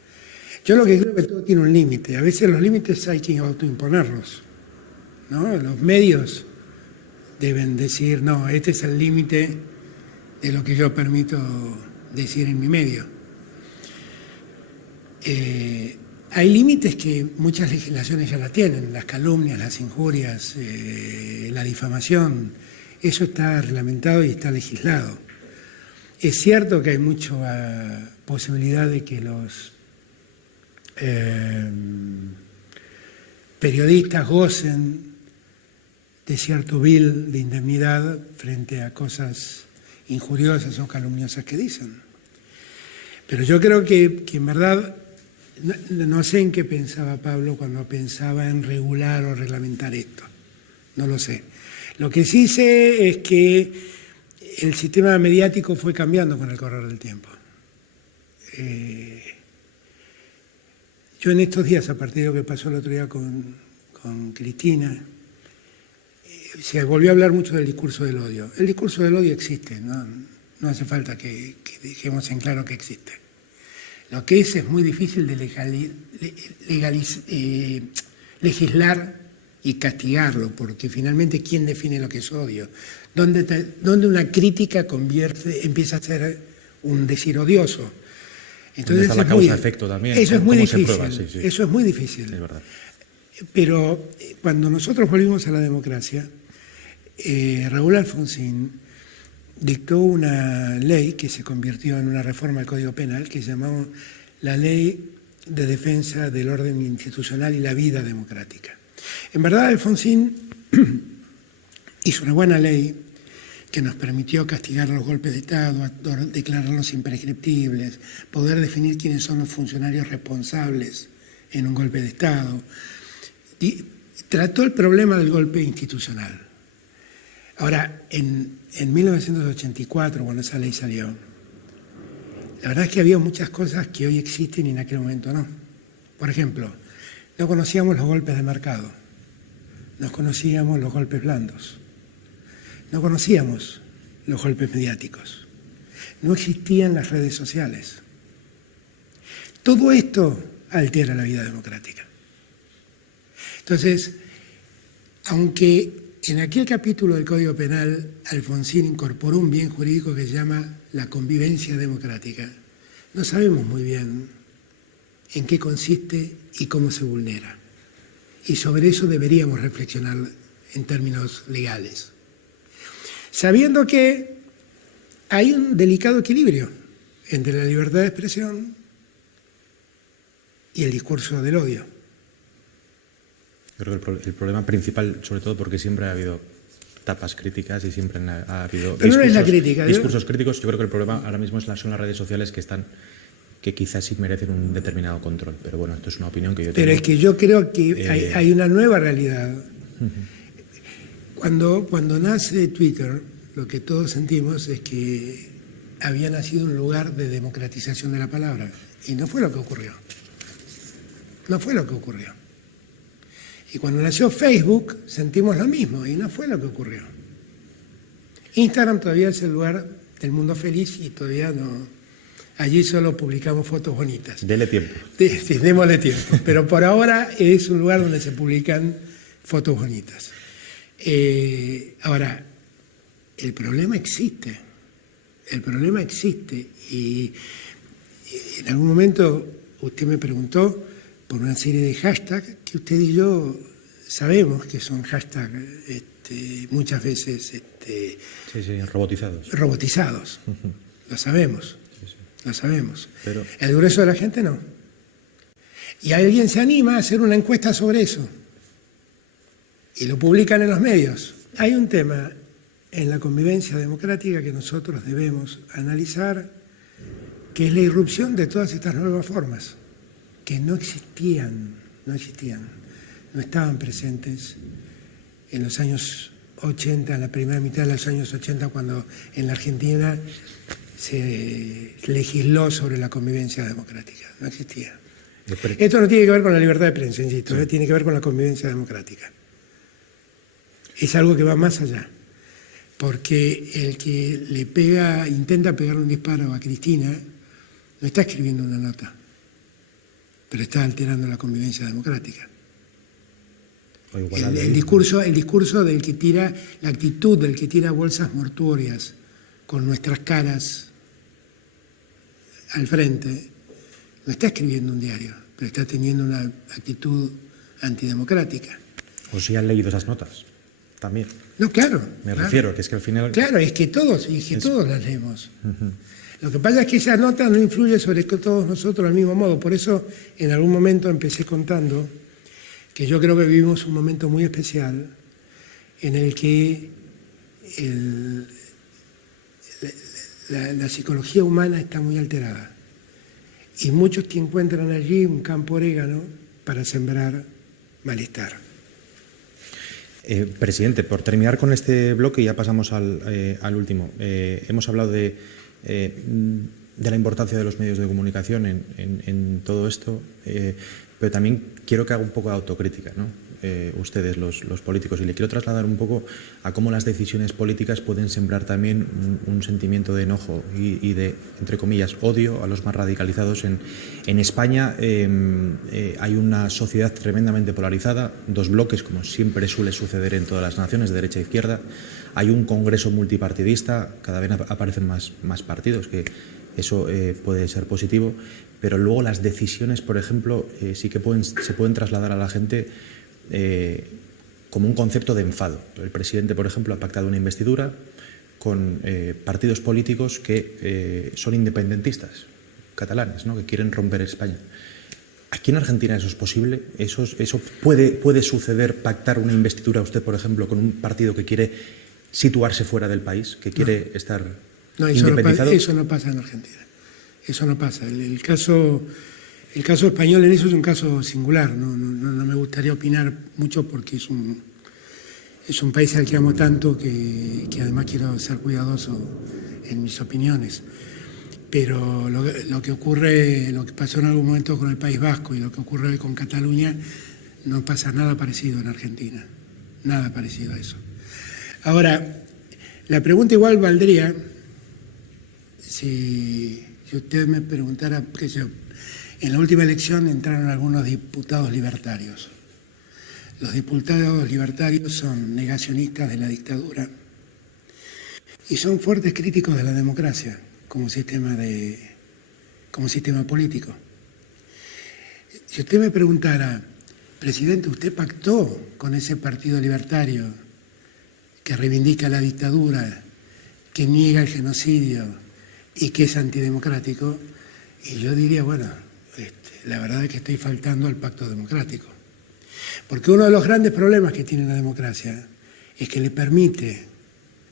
Yo lo que creo que todo tiene un límite. A veces los límites hay que autoimponerlos, ¿no? Los medios deben decir, no, este es el límite de lo que yo permito decir en mi medio. Hay límites que muchas legislaciones ya la tienen, las calumnias, las injurias, la difamación, eso está reglamentado y está legislado. Es cierto que hay mucha posibilidad de que los periodistas gocen de cierto bill de indemnidad frente a cosas injuriosas o calumniosas que dicen. Pero yo creo que en verdad, no sé en qué pensaba Pablo cuando pensaba en regular o reglamentar esto. No lo sé. Lo que sí sé es que el sistema mediático fue cambiando con el correr del tiempo. Yo en estos días, a partir de lo que pasó el otro día con Cristina, se volvió a hablar mucho del discurso del odio. El discurso del odio existe, no hace falta que dejemos en claro que existe. Lo que es muy difícil de legislar y castigarlo, porque finalmente ¿quién define lo que es odio? ¿Dónde una crítica empieza a ser un decir odioso? Entonces está la causa-efecto también. Eso es muy difícil. Prueba, sí. Eso es muy difícil. Es verdad. Pero cuando nosotros volvimos a la democracia, Raúl Alfonsín dictó una ley que se convirtió en una reforma del Código Penal que se llamó la Ley de Defensa del Orden Institucional y la Vida Democrática. En verdad, Alfonsín hizo una buena ley que nos permitió castigar los golpes de Estado, declararlos imprescriptibles, poder definir quiénes son los funcionarios responsables en un golpe de Estado. Y trató el problema del golpe institucional. Ahora, en 1984, cuando esa ley salió, la verdad es que había muchas cosas que hoy existen y en aquel momento no. Por ejemplo, no conocíamos los golpes de mercado, no conocíamos los golpes blandos, no conocíamos los golpes mediáticos, no existían las redes sociales. Todo esto altera la vida democrática. Entonces, aunque en aquel capítulo del Código Penal Alfonsín incorporó un bien jurídico que se llama la convivencia democrática, no sabemos muy bien en qué consiste y cómo se vulnera. Y sobre eso deberíamos reflexionar en términos legales. Sabiendo que hay un delicado equilibrio entre la libertad de expresión y el discurso del odio. Creo que el problema principal, sobre todo porque siempre ha habido tapas críticas y siempre ha habido Pero no es la crítica, discursos críticos. Yo creo que el problema ahora mismo son las redes sociales que quizás sí merecen un determinado control. Pero bueno, esto es una opinión que yo tengo. Pero es que yo creo que hay una nueva realidad. Cuando nace Twitter, lo que todos sentimos es que había nacido un lugar de democratización de la palabra. Y no fue lo que ocurrió. No fue lo que ocurrió. Y cuando nació Facebook, sentimos lo mismo, y no fue lo que ocurrió. Instagram todavía es el lugar del mundo feliz y todavía no. Allí solo publicamos fotos bonitas. Dele tiempo. Sí, démosle tiempo. Pero por ahora es un lugar donde se publican fotos bonitas. Ahora, el problema existe. El problema existe. Y en algún momento usted me preguntó por una serie de hashtags que usted y yo sabemos que son hashtags muchas veces robotizados. Lo sabemos. Lo sabemos. Pero el grueso de la gente no. Y alguien se anima a hacer una encuesta sobre eso. Y lo publican en los medios. Hay un tema en la convivencia democrática que nosotros debemos analizar, que es la irrupción de todas estas nuevas formas, que no existían, no estaban presentes en los años 80, en la primera mitad de los años 80, cuando en la Argentina se legisló sobre la convivencia democrática. No existía. Esto no tiene que ver con la libertad de prensa, insisto, sí. Tiene que ver con la convivencia democrática. Es algo que va más allá. Porque el que intenta pegar un disparo a Cristina, no está escribiendo una nota, pero está alterando la convivencia democrática. El discurso del que tira, la actitud del que tira bolsas mortuorias con nuestras caras al frente, no está escribiendo un diario, pero está teniendo una actitud antidemocrática. ¿O si han leído esas notas? También. No, claro. Me refiero, que es que al final... Claro, es que todos las leemos. Lo que pasa es que esa nota no influye sobre todos nosotros del mismo modo. Por eso, en algún momento empecé contando que yo creo que vivimos un momento muy especial en el que la psicología humana está muy alterada. Y muchos que encuentran allí un campo orégano para sembrar malestar. Presidente, por terminar con este bloque, ya pasamos al último. Hemos hablado de la importancia de los medios de comunicación en todo esto, pero también quiero que haga un poco de autocrítica, ¿no? Ustedes, los políticos, y le quiero trasladar un poco a cómo las decisiones políticas pueden sembrar también un sentimiento de enojo y de, entre comillas, odio a los más radicalizados. En España hay una sociedad tremendamente polarizada, dos bloques, como siempre suele suceder en todas las naciones, de derecha e izquierda. Hay un congreso multipartidista, cada vez aparecen más partidos, que eso puede ser positivo, pero luego las decisiones, por ejemplo, sí que se pueden trasladar a la gente como un concepto de enfado. El presidente, por ejemplo, ha pactado una investidura con partidos políticos que son independentistas, catalanes, ¿no?, que quieren romper España. ¿Aquí en Argentina eso es posible? ¿Eso puede suceder, pactar una investidura usted, por ejemplo, con un partido que quiere situarse fuera del país, que quiere estar independizado? Eso no pasa en Argentina. Eso no pasa. El caso español en eso es un caso singular. No me gustaría opinar mucho porque es un país al que amo tanto que además quiero ser cuidadoso en mis opiniones. Pero lo que pasó en algún momento con el País Vasco y lo que ocurre hoy con Cataluña, no pasa nada parecido en Argentina. Nada parecido a eso. Ahora, la pregunta igual valdría si usted me preguntara, qué sé yo, en la última elección entraron algunos diputados libertarios. Los diputados libertarios son negacionistas de la dictadura y son fuertes críticos de la democracia como sistema político. Si usted me preguntara, presidente, ¿usted pactó con ese partido libertario que reivindica la dictadura, que niega el genocidio y que es antidemocrático? Y yo diría, bueno, la verdad es que estoy faltando al pacto democrático. Porque uno de los grandes problemas que tiene la democracia es que le permite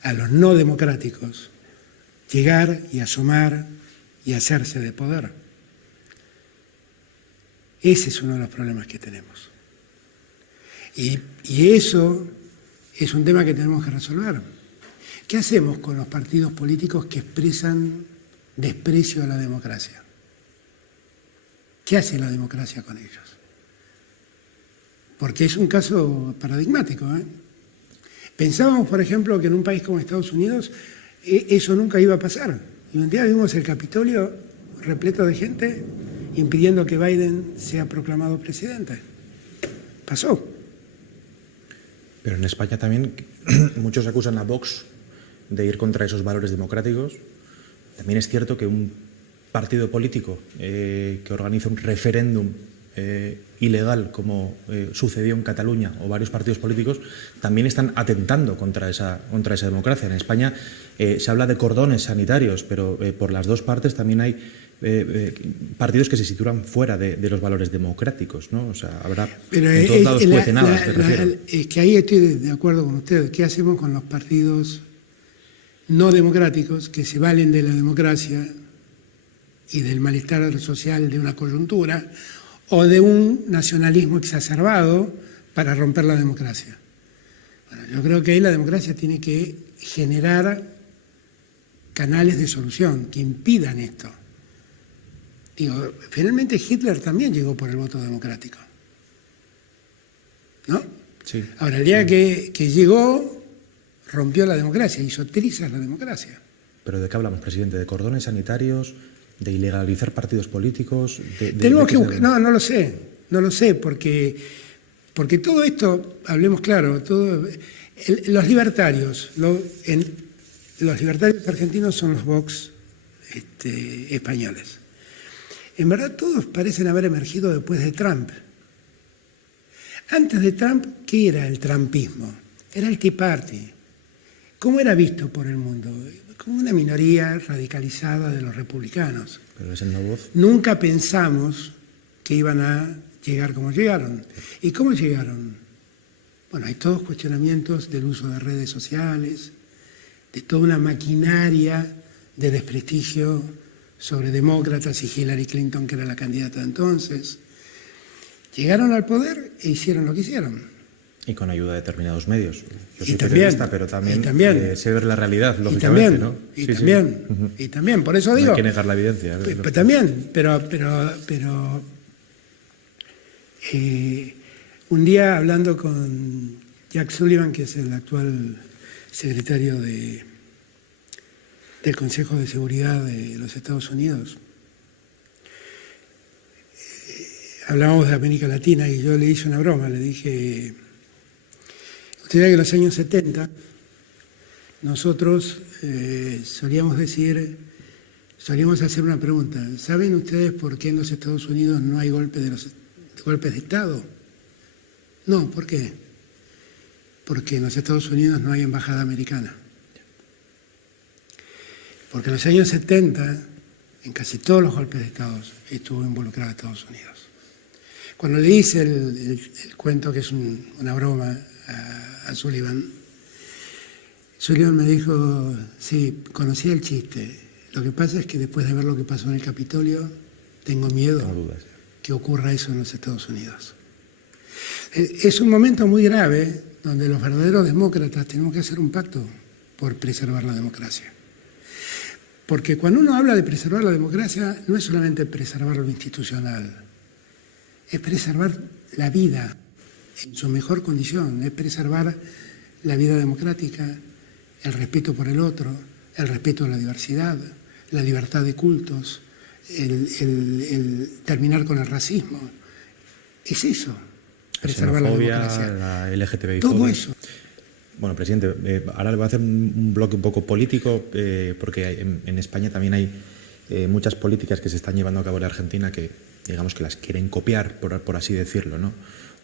a los no democráticos llegar y asomar y hacerse de poder. Ese es uno de los problemas que tenemos. Y eso es un tema que tenemos que resolver. ¿Qué hacemos con los partidos políticos que expresan desprecio a la democracia? ¿Qué hace la democracia con ellos? Porque es un caso paradigmático, ¿eh? Pensábamos, por ejemplo, que en un país como Estados Unidos eso nunca iba a pasar. Y un día vimos el Capitolio repleto de gente impidiendo que Biden sea proclamado presidente. Pasó. Pero en España también muchos acusan a Vox de ir contra esos valores democráticos. También es cierto que un partido político que organiza un referéndum ilegal, como sucedió en Cataluña, o varios partidos políticos, también están atentando contra esa democracia. En España se habla de cordones sanitarios, pero por las dos partes también hay partidos que se sitúan fuera de los valores democráticos, ¿no? O sea, habrá en todos lados cuecenadas, me refiero. Es que ahí estoy de acuerdo con usted. ¿Qué hacemos con los partidos no democráticos que se valen de la democracia y del malestar social de una coyuntura o de un nacionalismo exacerbado para romper la democracia? Bueno, yo creo que ahí la democracia tiene que generar canales de solución que impidan esto. Digo, finalmente Hitler también llegó por el voto democrático, ¿no? Sí. Ahora, el día que llegó, rompió la democracia, hizo trizas la democracia. ¿Pero de qué hablamos, presidente? ¿De cordones sanitarios? ¿De ilegalizar partidos políticos? Tenemos que buscar, no lo sé, porque todo esto, hablemos claro, los libertarios, los libertarios argentinos son los Vox españoles. En verdad todos parecen haber emergido después de Trump. Antes de Trump, ¿qué era el trumpismo? Era el Tea Party. ¿Cómo era visto por el mundo? Como una minoría radicalizada de los republicanos. Pero es el no voz. Nunca pensamos que iban a llegar como llegaron. ¿Y cómo llegaron? Bueno, hay todos cuestionamientos del uso de redes sociales, de toda una maquinaria de desprestigio sobre demócratas y Hillary Clinton, que era la candidata de entonces. Llegaron al poder e hicieron lo que hicieron. Y con ayuda de determinados medios. Yo soy también, periodista, pero también sé ver la realidad, Y lógicamente, también, ¿no? y Sí, también, sí. y también, por eso digo... No hay que negar la evidencia. También, pero un día hablando con Jack Sullivan, que es el actual secretario del Consejo de Seguridad de los Estados Unidos, hablábamos de América Latina y yo le hice una broma, le dije, usted sabe que en los años 70 nosotros solíamos hacer una pregunta, ¿saben ustedes por qué en los Estados Unidos no hay golpes de Estado? No, ¿por qué? Porque en los Estados Unidos no hay embajada americana. Porque en los años 70, en casi todos los golpes de Estado, estuvo involucrado Estados Unidos. Cuando le hice el cuento, que es una broma, a Sullivan, Sullivan me dijo, sí, conocía el chiste. Lo que pasa es que después de ver lo que pasó en el Capitolio, tengo miedo que ocurra eso en los Estados Unidos. Es un momento muy grave donde los verdaderos demócratas tenemos que hacer un pacto por preservar la democracia. Porque cuando uno habla de preservar la democracia, no es solamente preservar lo institucional, es preservar la vida en su mejor condición, es preservar la vida democrática, el respeto por el otro, el respeto a la diversidad, la libertad de cultos, el terminar con el racismo. Es eso, preservar la democracia. La LGTBI. Todo eso. Bueno, presidente, ahora le voy a hacer un bloque un poco político, porque en España también hay muchas políticas que se están llevando a cabo en Argentina que, digamos, que las quieren copiar, por así decirlo, ¿no?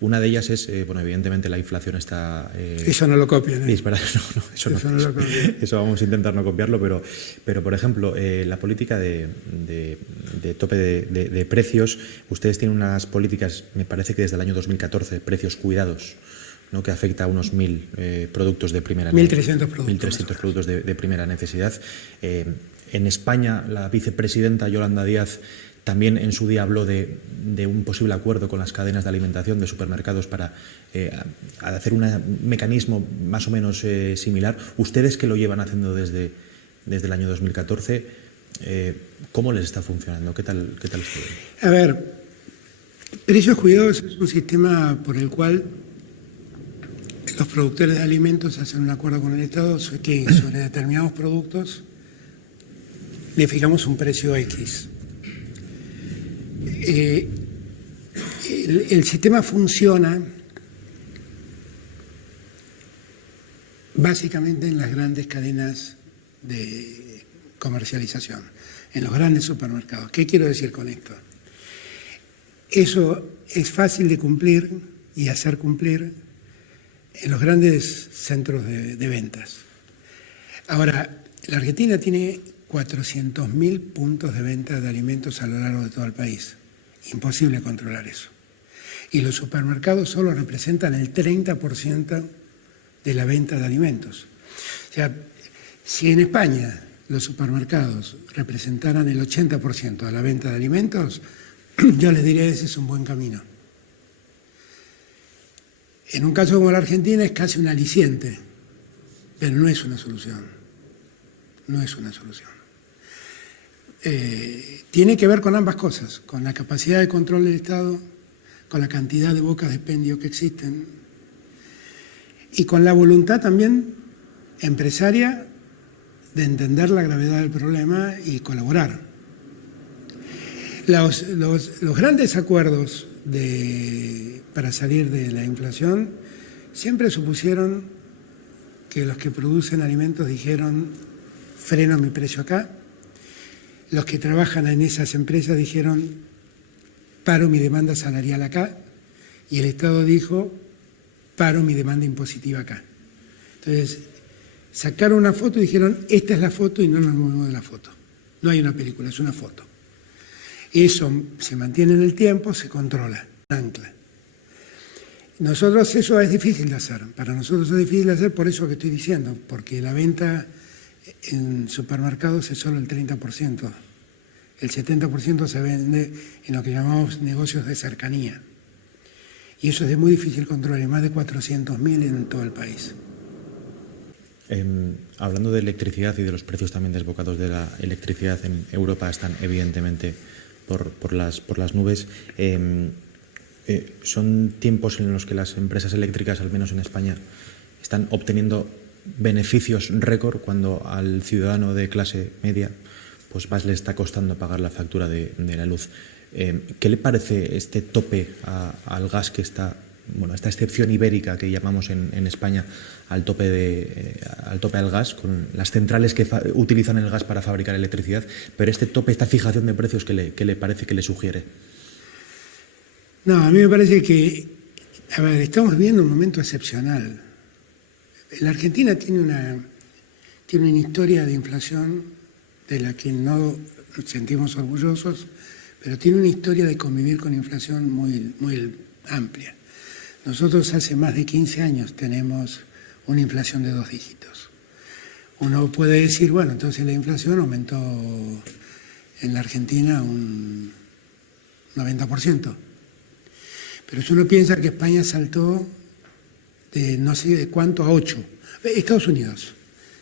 Una de ellas es, bueno, evidentemente la inflación está... eso no lo copian, ¿eh? Eso no lo copian. Eso vamos a intentar no copiarlo, pero por ejemplo, la política de tope de precios, ustedes tienen unas políticas, me parece que desde el año 2014, precios cuidados, ¿no?, que afecta a unos 1.000 productos de primera necesidad. 1.300 productos. 1.300 productos de primera necesidad. En España, la vicepresidenta Yolanda Díaz también en su día habló de un posible acuerdo con las cadenas de alimentación de supermercados para hacer un mecanismo más o menos similar. Ustedes que lo llevan haciendo desde el año 2014, ¿cómo les está funcionando? ¿Qué tal estuvo? A ver, precios cuidados es un sistema por el cual los productores de alimentos hacen un acuerdo con el Estado que sobre determinados productos le fijamos un precio X. El sistema funciona básicamente en las grandes cadenas de comercialización, en los grandes supermercados. ¿Qué quiero decir con esto? Eso es fácil de cumplir y hacer cumplir en los grandes centros de ventas. Ahora, la Argentina tiene 400.000 puntos de venta de alimentos a lo largo de todo el país. Imposible controlar eso. Y los supermercados solo representan el 30% de la venta de alimentos. O sea, si en España los supermercados representaran el 80% de la venta de alimentos, yo les diría que ese es un buen camino. En un caso como la Argentina es casi un aliciente, pero no es una solución. No es una solución. Tiene que ver con ambas cosas, con la capacidad de control del Estado, con la cantidad de bocas de expendio que existen y con la voluntad también empresaria de entender la gravedad del problema y colaborar. Los grandes acuerdos para salir de la inflación siempre supusieron que los que producen alimentos dijeron freno mi precio acá. Los que trabajan en esas empresas dijeron paro mi demanda salarial acá, y el Estado dijo paro mi demanda impositiva acá. Entonces sacaron una foto y dijeron esta es la foto y no nos movemos de la foto. No hay una película, es una foto. Eso se mantiene en el tiempo, se controla, ancla. Nosotros eso es difícil de hacer, para nosotros es difícil de hacer por eso que estoy diciendo, porque la venta en supermercados es solo el 30%. El 70% se vende en lo que llamamos negocios de cercanía. Y eso es de muy difícil control, hay más de 400.000 en todo el país. Hablando de electricidad y de los precios también desbocados de la electricidad en Europa, están evidentemente por las nubes. Son tiempos en los que las empresas eléctricas, al menos en España, están obteniendo beneficios récord cuando al ciudadano de clase media pues más le está costando pagar la factura de la luz. ¿Qué le parece este tope al gas que está, bueno, esta excepción ibérica que llamamos en España al tope al gas, con las centrales que utilizan el gas para fabricar electricidad, pero este tope, esta fijación de precios, ¿qué le parece, que le sugiere? No, a mí me parece que, a ver, estamos viviendo un momento excepcional. La Argentina tiene una historia de inflación de la que no nos sentimos orgullosos, pero tiene una historia de convivir con inflación muy, muy amplia. Nosotros hace más de 15 años tenemos una inflación de 2 dígitos. Uno puede decir, bueno, entonces la inflación aumentó en la Argentina un 90%. Pero si uno piensa que España saltó de no sé de cuánto a 8. Estados Unidos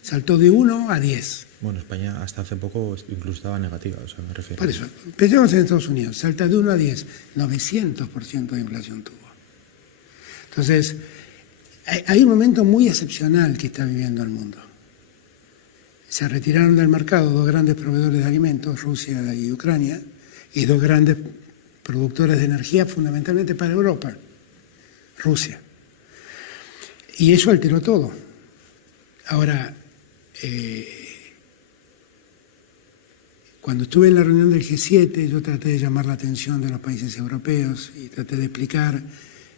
saltó de 1 a 10. Bueno, España hasta hace poco incluso estaba negativa, o sea, me refiero. Por eso, pensemos en Estados Unidos, salta de 1 a 10, 900% de inflación tuvo. Entonces, hay un momento muy excepcional que está viviendo el mundo. se retiraron del mercado dos grandes proveedores de alimentos, Rusia y Ucrania, y dos grandes productores de energía fundamentalmente para Europa, Rusia. Y eso alteró todo. Ahora, cuando estuve en la reunión del G7, yo traté de llamar la atención de los países europeos y traté de explicar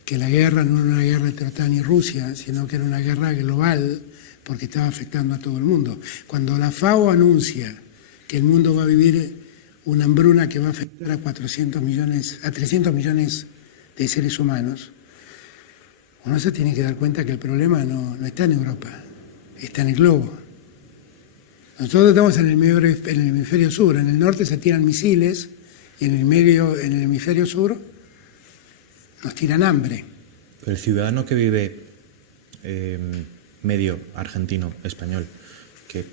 que la guerra no era una guerra entre OTAN y Rusia, sino que era una guerra global porque estaba afectando a todo el mundo. Cuando la FAO anuncia que el mundo va a vivir una hambruna que va a afectar a 300 millones de seres humanos, uno se tiene que dar cuenta que el problema no está en Europa, está en el globo. Nosotros estamos en el hemisferio sur, en el norte se tiran misiles y en el hemisferio sur nos tiran hambre. Pero el ciudadano que vive medio argentino, español, que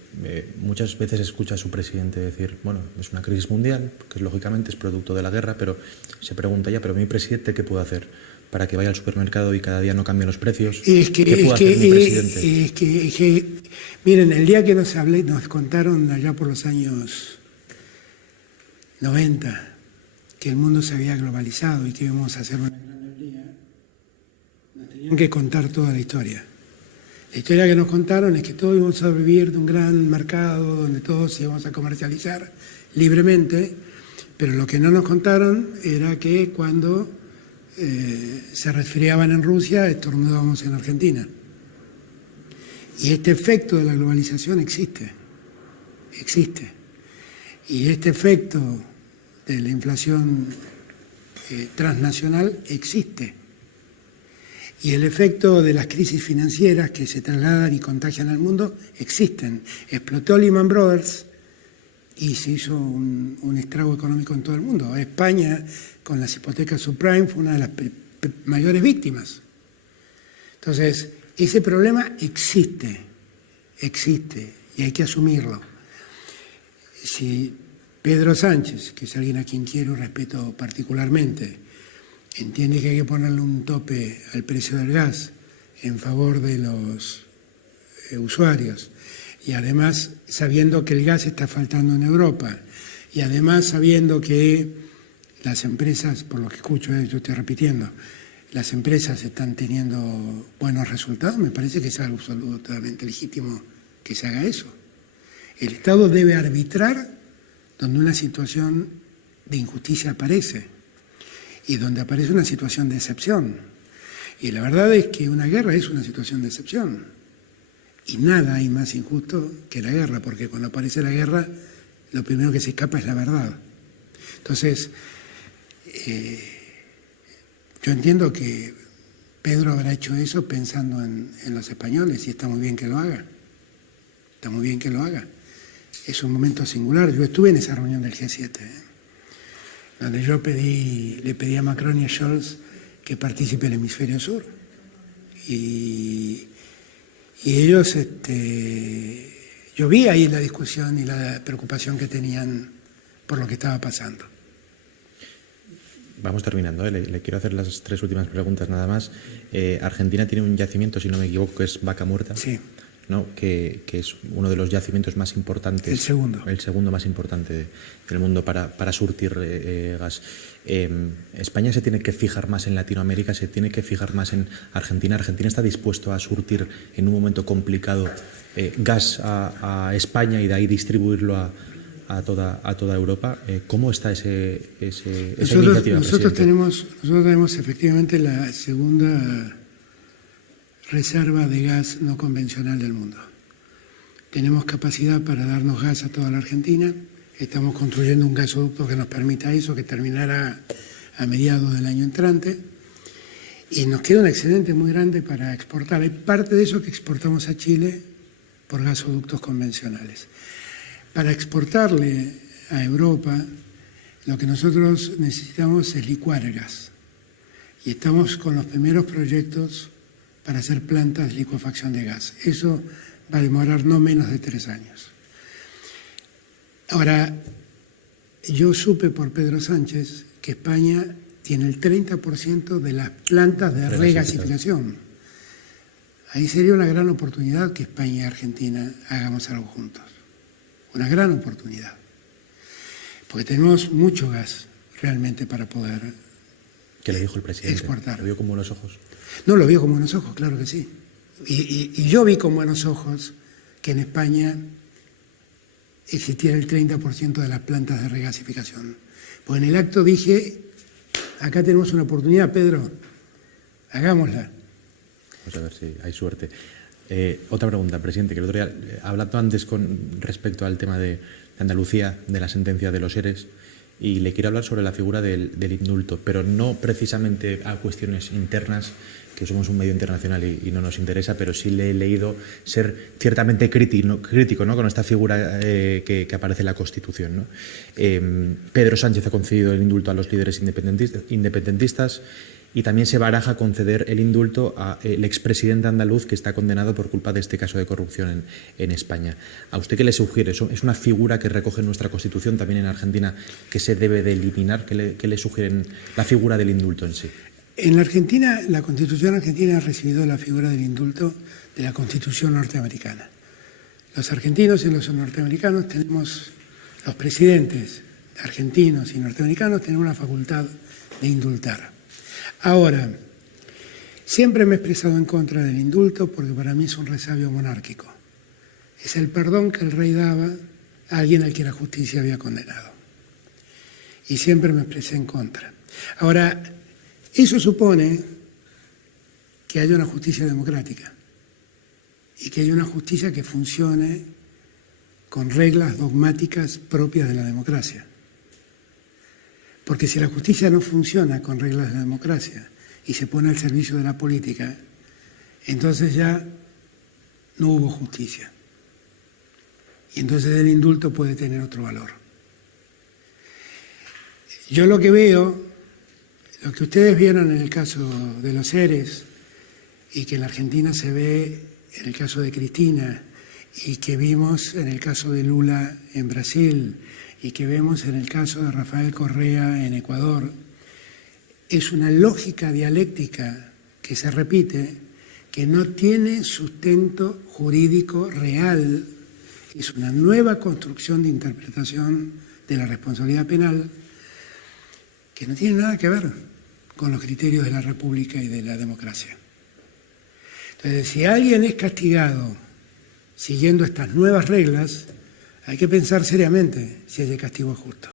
muchas veces escucha a su presidente decir, bueno, es una crisis mundial, que lógicamente es producto de la guerra, pero se pregunta ya, pero mi presidente, ¿qué puede hacer para que vaya al supermercado y cada día no cambien los precios? ¿Qué puede hacer mi presidente? Miren, el día que nos contaron allá por los años 90 que el mundo se había globalizado y que íbamos a hacer una gran aldea, nos tenían que contar toda la historia. La historia que nos contaron es que todos íbamos a vivir de un gran mercado donde todos íbamos a comercializar libremente, pero lo que no nos contaron era que cuando se resfriaban en Rusia, estornudábamos en Argentina. Y este efecto de la globalización existe. Y este efecto de la inflación transnacional existe. Y el efecto de las crisis financieras que se trasladan y contagian al mundo existen. Explotó Lehman Brothers y se hizo un estrago económico en todo el mundo. España, con las hipotecas subprime, fue una de las mayores víctimas. Entonces, ese problema existe y hay que asumirlo. Si Pedro Sánchez, que es alguien a quien quiero y respeto particularmente, entiende que hay que ponerle un tope al precio del gas en favor de los usuarios, y además sabiendo que el gas está faltando en Europa, y además sabiendo que las empresas, por lo que escucho, yo estoy repitiendo, las empresas están teniendo buenos resultados, me parece que es algo absolutamente legítimo que se haga eso. El Estado debe arbitrar donde una situación de injusticia aparece y donde aparece una situación de excepción. Y la verdad es que una guerra es una situación de excepción. Y nada hay más injusto que la guerra, porque cuando aparece la guerra, lo primero que se escapa es la verdad. Entonces, yo entiendo que Pedro habrá hecho eso pensando en los españoles, y está muy bien que lo haga. Está muy bien que lo haga. Es un momento singular. Yo estuve en esa reunión del G7, donde yo le pedí a Macron y a Scholz que participe el hemisferio sur. Y ellos, yo vi ahí la discusión y la preocupación que tenían por lo que estaba pasando. Vamos terminando, le quiero hacer las 3 últimas preguntas nada más. Argentina tiene un yacimiento, si no me equivoco, que es Vaca Muerta. Sí. ¿No? Que es uno de los yacimientos más importantes. El segundo. El segundo más importante del mundo para surtir gas. España se tiene que fijar más en Latinoamérica, se tiene que fijar más en Argentina. Argentina está dispuesto a surtir en un momento complicado gas a España y de ahí distribuirlo a toda Europa. ¿Cómo está esa iniciativa, nosotros tenemos efectivamente la segunda reserva de gas no convencional del mundo. Tenemos capacidad para darnos gas a toda la Argentina. Estamos construyendo un gasoducto que nos permita eso, que terminará a mediados del año entrante. Y nos queda un excedente muy grande para exportar. Hay parte de eso que exportamos a Chile por gasoductos convencionales. Para exportarle a Europa, lo que nosotros necesitamos es licuar el gas. Y estamos con los primeros proyectos para hacer plantas de licuefacción de gas. Eso va a demorar no menos de 3 años. Ahora, yo supe por Pedro Sánchez que España tiene el 30% de las plantas de regasificación. Ahí sería una gran oportunidad que España y Argentina hagamos algo juntos. una gran oportunidad, porque tenemos mucho gas realmente para poder ¿Qué le dijo el presidente? exportar. ¿Lo vio con buenos ojos? No, lo vio con buenos ojos, claro que sí. Y yo vi con buenos ojos que en España existiera el 30% de las plantas de regasificación. Pues en el acto dije, acá tenemos una oportunidad, Pedro, hagámosla. Vamos a ver si hay suerte. Otra pregunta, presidente, que el otro día, hablando antes con respecto al tema de Andalucía, de la sentencia de los ERES, y le quiero hablar sobre la figura del indulto, pero no precisamente a cuestiones internas, que somos un medio internacional y no nos interesa, pero sí le he leído ser ciertamente crítico, ¿no?, con esta figura que aparece en la Constitución, ¿no? Pedro Sánchez ha concedido el indulto a los líderes independentistas y también se baraja conceder el indulto al expresidente andaluz que está condenado por culpa de este caso de corrupción en España. ¿A usted qué le sugiere? ¿Es una figura que recoge nuestra Constitución también en Argentina que se debe de eliminar? ¿Qué le sugieren la figura del indulto en sí? En la Argentina, la Constitución argentina ha recibido la figura del indulto de la Constitución norteamericana. Los argentinos y los norteamericanos tenemos, los presidentes argentinos y norteamericanos tenemos la facultad de indultar. Ahora, siempre me he expresado en contra del indulto porque para mí es un resabio monárquico. Es el perdón que el rey daba a alguien al que la justicia había condenado. Y siempre me expresé en contra. Ahora, eso supone que haya una justicia democrática y que haya una justicia que funcione con reglas dogmáticas propias de la democracia. Porque si la justicia no funciona con reglas de la democracia y se pone al servicio de la política, entonces ya no hubo justicia. Y entonces el indulto puede tener otro valor. Yo lo que veo, lo que ustedes vieron en el caso de los ERES y que en la Argentina se ve en el caso de Cristina y que vimos en el caso de Lula en Brasil y que vemos en el caso de Rafael Correa en Ecuador, es una lógica dialéctica que se repite, que no tiene sustento jurídico real, es una nueva construcción de interpretación de la responsabilidad penal que no tiene nada que ver con los criterios de la República y de la democracia. Entonces, si alguien es castigado siguiendo estas nuevas reglas, hay que pensar seriamente si ese castigo es justo.